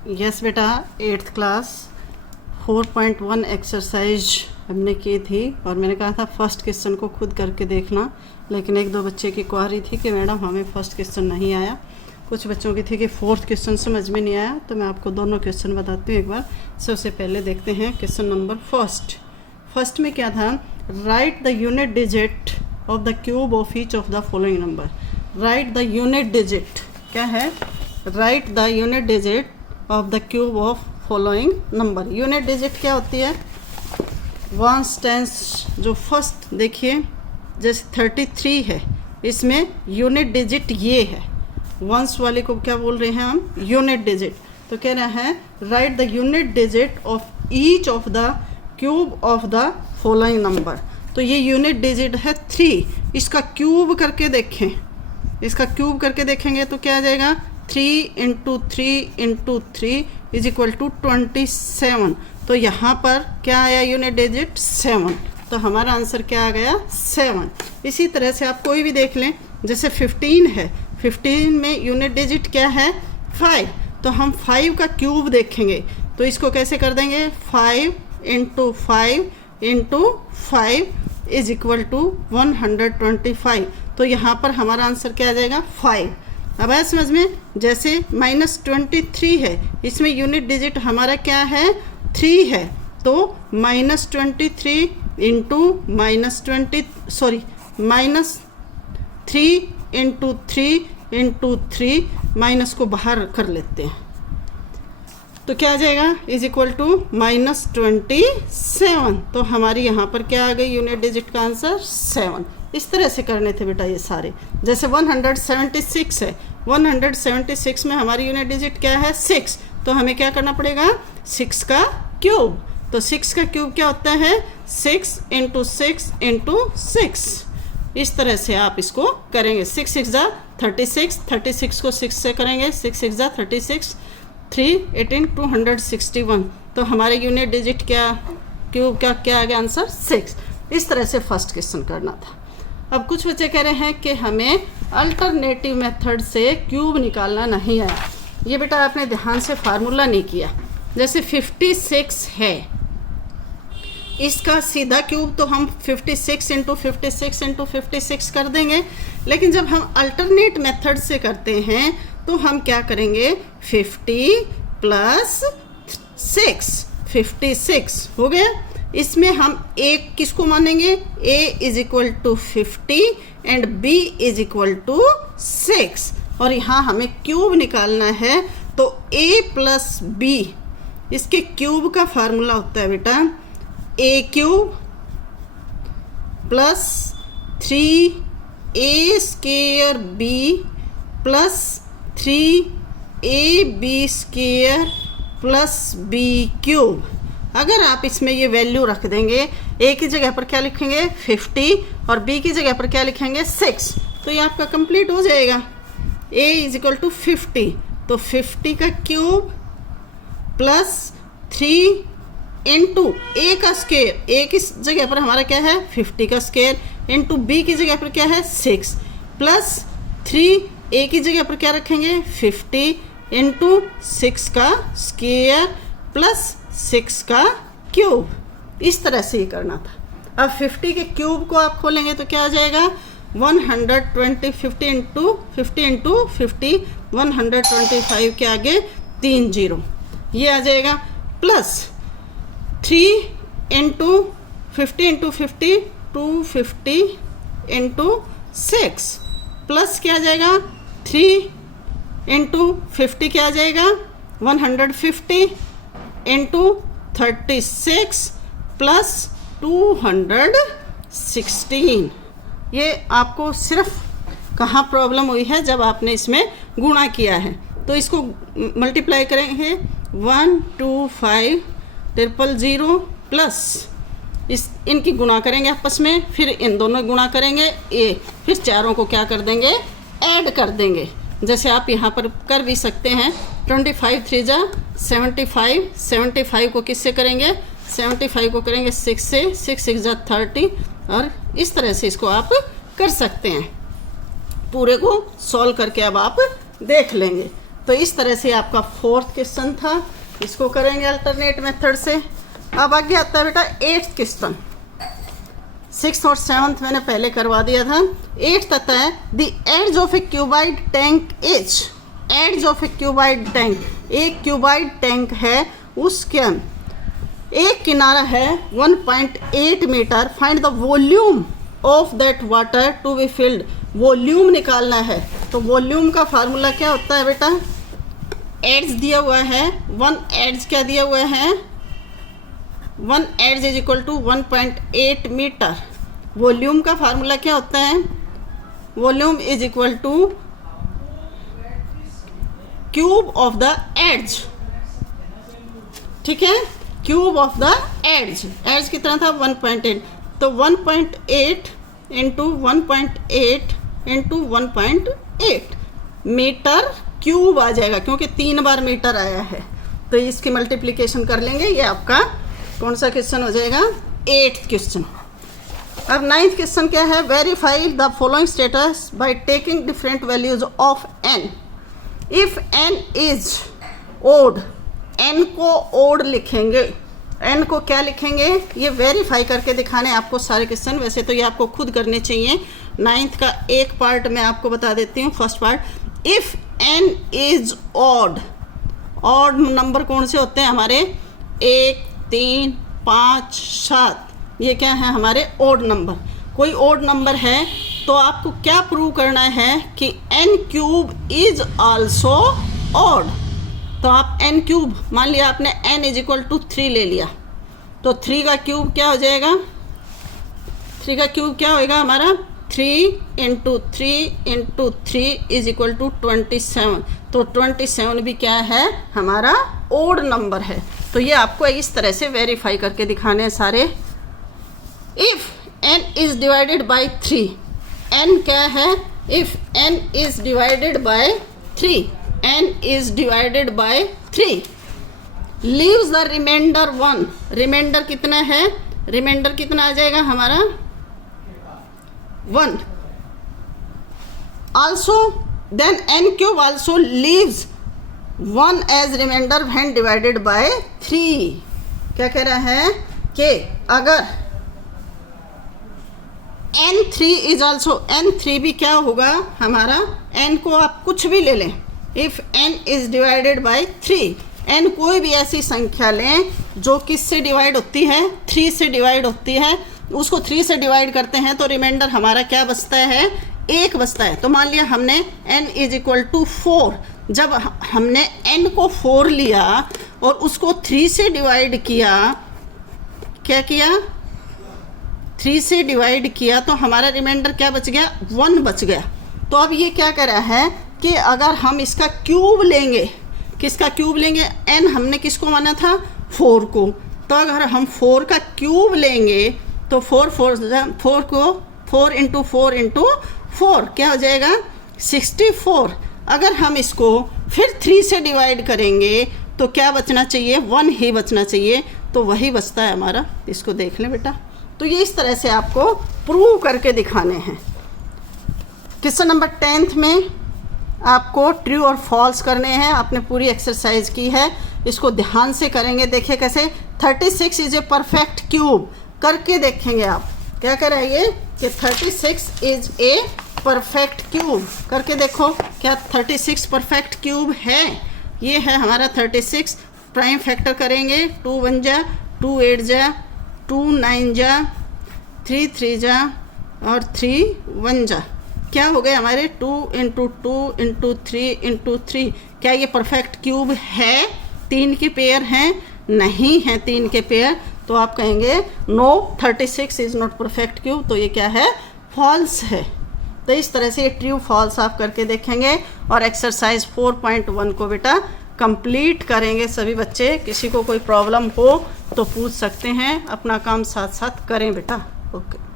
Yes बेटा, 8th class 4.1 exercise हमने की थी और मैंने कहा था फर्स्ट क्वेश्चन को खुद करके देखना, लेकिन एक दो बच्चे की क्वारी थी कि मैडम हमें फर्स्ट क्वेश्चन नहीं आया, कुछ बच्चों की थी कि फोर्थ क्वेश्चन समझ में नहीं आया। तो मैं आपको दोनों क्वेश्चन बताती हूँ एक बार। सबसे पहले देखते हैं क्वेश्चन नंबर फर्स्ट में क्या था, right the unit digit of the cube of each of the following number. Right the unit digit क्या है, right the unit digit of the cube of following number. Unit digit क्या होती है, ones tens जो first देखिए जैसे 33 है, इसमें यूनिट डिजिट ये है, वंस वाले को क्या बोल रहे हैं हम, यूनिट डिजिट। तो कह रहा है right the unit digit of each of the cube of the following number. तो ये यूनिट डिजिट है 3, इसका क्यूब करके देखें, इसका क्यूब करके देखेंगे तो क्या आ जाएगा, 3 × 3 × 3 इज इक्वल टू 27। तो यहाँ पर क्या आया यूनिट डिजिट 7, तो हमारा आंसर क्या आ गया 7। इसी तरह से आप कोई भी देख लें, जैसे 15 है, 15 में यूनिट डिजिट क्या है 5, तो हम 5 का क्यूब देखेंगे तो इसको कैसे कर देंगे, 5 × 5 × 5 इज इक्वल टू 125। तो यहाँ पर हमारा आंसर क्या आ जाएगा 5। अब आया समझ में। जैसे -23 है, इसमें यूनिट डिजिट हमारा क्या है 3 है, तो -23 × 3 माइनस को बाहर कर लेते हैं तो क्या आ जाएगा, इज इक्वल टू -27। तो हमारी यहाँ पर क्या आ गई, यूनिट डिजिट का आंसर 7। इस तरह से करने थे बेटा ये सारे। जैसे 176 है, 176 में हमारी यूनिट डिजिट क्या है 6, तो हमें क्या करना पड़ेगा 6 का क्यूब। तो 6 का क्यूब क्या होता है 6 × 6 × 6। इस तरह से आप इसको करेंगे। 6 6 × 36, 36 को 6 से करेंगे, 6 6 × 36, 3 18 261। तो हमारे यूनिट डिजिट क्या क्यूब क्या आ गया आंसर 6। इस तरह से फर्स्ट क्वेश्चन करना था। अब कुछ बच्चे कह रहे हैं कि हमें अल्टरनेटिव मेथड से क्यूब निकालना नहीं आया। ये बेटा आपने ध्यान से फार्मूला नहीं किया। जैसे 56 है, इसका सीधा क्यूब तो हम 56 × 56 × 56 कर देंगे, लेकिन जब हम अल्टरनेट मेथड से करते हैं तो हम क्या करेंगे, 50 + 6 56 हो गया। इसमें हम a किसको मानेंगे, a is equal to 50 and b is equal to 6। और यहाँ हमें क्यूब निकालना है, तो a + b, इसके क्यूब का फार्मूला होता है बेटा a³ + 3a² + 3ab² + b³। अगर आप इसमें ये वैल्यू रख देंगे, a की जगह पर क्या लिखेंगे 50 और b की जगह पर क्या लिखेंगे 6, तो ये आपका कंप्लीट हो जाएगा। a इज इक्वल टू 50, तो 50 का क्यूब + 3 × a का स्क्वायर, a की जगह पर हमारा क्या है 50 का स्क्वायर, × b की जगह पर क्या है 6, + 3 a की जगह पर क्या रखेंगे 50 × 6 का स्क्वायर + 6 का क्यूब। इस तरह से ही करना था। अब 50 के क्यूब को आप खोलेंगे तो क्या आ जाएगा 120, 50 × 50 125 के आगे 3 0, ये आ जाएगा, प्लस 3 × 50 × 50 250 × 6, प्लस क्या आ जाएगा 3 × 50 क्या आ जाएगा 150 × 36 + 216। ये आपको सिर्फ कहाँ प्रॉब्लम हुई है, जब आपने इसमें गुणा किया है। तो इसको मल्टीप्लाई करेंगे 125 000 प्लस इनकी गुणा करेंगे आपस में, फिर इन दोनों गुणा करेंगे फिर चारों को क्या कर देंगे ऐड कर देंगे। जैसे आप यहाँ पर कर भी सकते हैं, 25 3 × 75, 75 को किससे करेंगे 75 को करेंगे 6 से, 6 6 × 30, और इस तरह से इसको आप कर सकते हैं। पूरे को सॉल्व करके अब आप देख लेंगे। तो इस तरह से आपका 4th क्वेश्चन था, इसको करेंगे अल्टरनेट मेथड से। अब आगे आता है बेटा 8th क्वेश्चन। 6th और 7th मैंने पहले करवा दिया था। 8th आता है the edge of a cuboid tank is, edge of a cuboid tank, एक क्यूबाइड टैंक है, उसके एक किनारा है 1.8 metre, find the volume of that water to be filled, volume निकालना है। तो वॉल्यूम का फार्मूला क्या होता है बेटा, एड्स दिया हुआ है, 1 एड्स क्या दिया हुआ है, 1 edge is equal to 1.8 metre. Volume का फार्मूला क्या होता है, volume is equal to cube of the edge, ठीक है, cube of the edge. Edge कितना था 1.8, तो 1.8 इंटू 1.8 इंटू 1.8 मीटर क्यूब आ जाएगा, क्योंकि 3 बार मीटर आया है, तो इसकी मल्टीप्लिकेशन कर लेंगे। ये आपका कौन सा क्वेश्चन हो जाएगा, 8th क्वेश्चन। अब 9th क्वेश्चन क्या है, verify the following statements by taking different values of n if n is odd, n को ओड लिखेंगे, n को क्या लिखेंगे, ये वेरीफाई करके दिखाने आपको सारे क्वेश्चन। वैसे तो ये आपको खुद करने चाहिए। 9th का एक पार्ट मैं आपको बता देती हूँ, first part, if n is odd, odd number कौन से होते हैं हमारे, 1, 3, 5, 7, ये क्या है हमारे ऑड नंबर। कोई ऑड नंबर है तो आपको क्या प्रूव करना है कि n cube is also odd. तो आप n क्यूब, मान लिया आपने n इज इक्वल टू 3 ले लिया, तो 3 का क्यूब क्या हो जाएगा, 3 का क्यूब क्या होएगा हमारा, 3 into 3 into 3 is equal to 27। तो 27 भी क्या है हमारा ओड नंबर है। तो ये आपको इस तरह से वेरीफाई करके दिखाने हैं सारे। If n is divided by 3, n क्या है, if n is divided by 3, n is divided by 3, leaves the remainder 1, remainder कितना है, रिमाइंडर कितना आ जाएगा हमारा 1। Also then n cube also leaves 1 as remainder when divided by 3। क्या कह रहा है कि अगर n3 इज आल्सो, n3 भी क्या होगा हमारा, n को आप कुछ भी ले लें, if n is divided by 3, n कोई भी ऐसी संख्या लें जो किससे डिवाइड होती है, 3 से डिवाइड होती है, उसको 3 से डिवाइड करते हैं तो रिमाइंडर हमारा क्या बचता है, 1 बचता है। तो मान लिया हमने n इज इक्वल टू 4, जब हमने n को 4 लिया और उसको 3 से डिवाइड किया, क्या किया, 3 से डिवाइड किया, तो हमारा रिमाइंडर क्या बच गया, 1 बच गया। तो अब ये क्या कर रहा है कि अगर हम इसका क्यूब लेंगे, किसका क्यूब लेंगे, n हमने किसको माना था, 4 को, तो अगर हम 4 का क्यूब लेंगे तो 4 को 4 इंटू 4 इंटू 4 क्या हो जाएगा 64। अगर हम इसको फिर 3 से डिवाइड करेंगे तो क्या बचना चाहिए, 1 ही बचना चाहिए, तो वही बचता है हमारा। इसको देख लें बेटा। तो ये इस तरह से आपको प्रूव करके दिखाने हैं। क्वेश्चन नंबर 10th में आपको ट्रू और फॉल्स करने हैं। आपने पूरी एक्सरसाइज की है, इसको ध्यान से करेंगे। देखिए कैसे, 36 इज ए परफेक्ट क्यूब, करके देखेंगे आप। क्या कर रहा है ये कि 36 इज ए परफेक्ट क्यूब, करके देखो क्या 36 परफेक्ट क्यूब है। ये है हमारा 36, प्राइम फैक्टर करेंगे, 2 1 जा, 2 8 जा, 2 9 जा, 3 3 जा और 3 1 जा। क्या हो गए हमारे 2 इंटू 2 इंटू 3 इंटू 3। क्या ये परफेक्ट क्यूब है? 3 के पेयर हैं? नहीं है 3 के पेयर, तो आप कहेंगे no 36 is not perfect cube. तो ये क्या है, फॉल्स है। तो इस तरह से ये ट्रू फॉल्स आप करके देखेंगे और एक्सरसाइज 4.1 को बेटा कंप्लीट करेंगे सभी बच्चे। किसी को कोई प्रॉब्लम हो तो पूछ सकते हैं, अपना काम साथ साथ करें बेटा। ओके।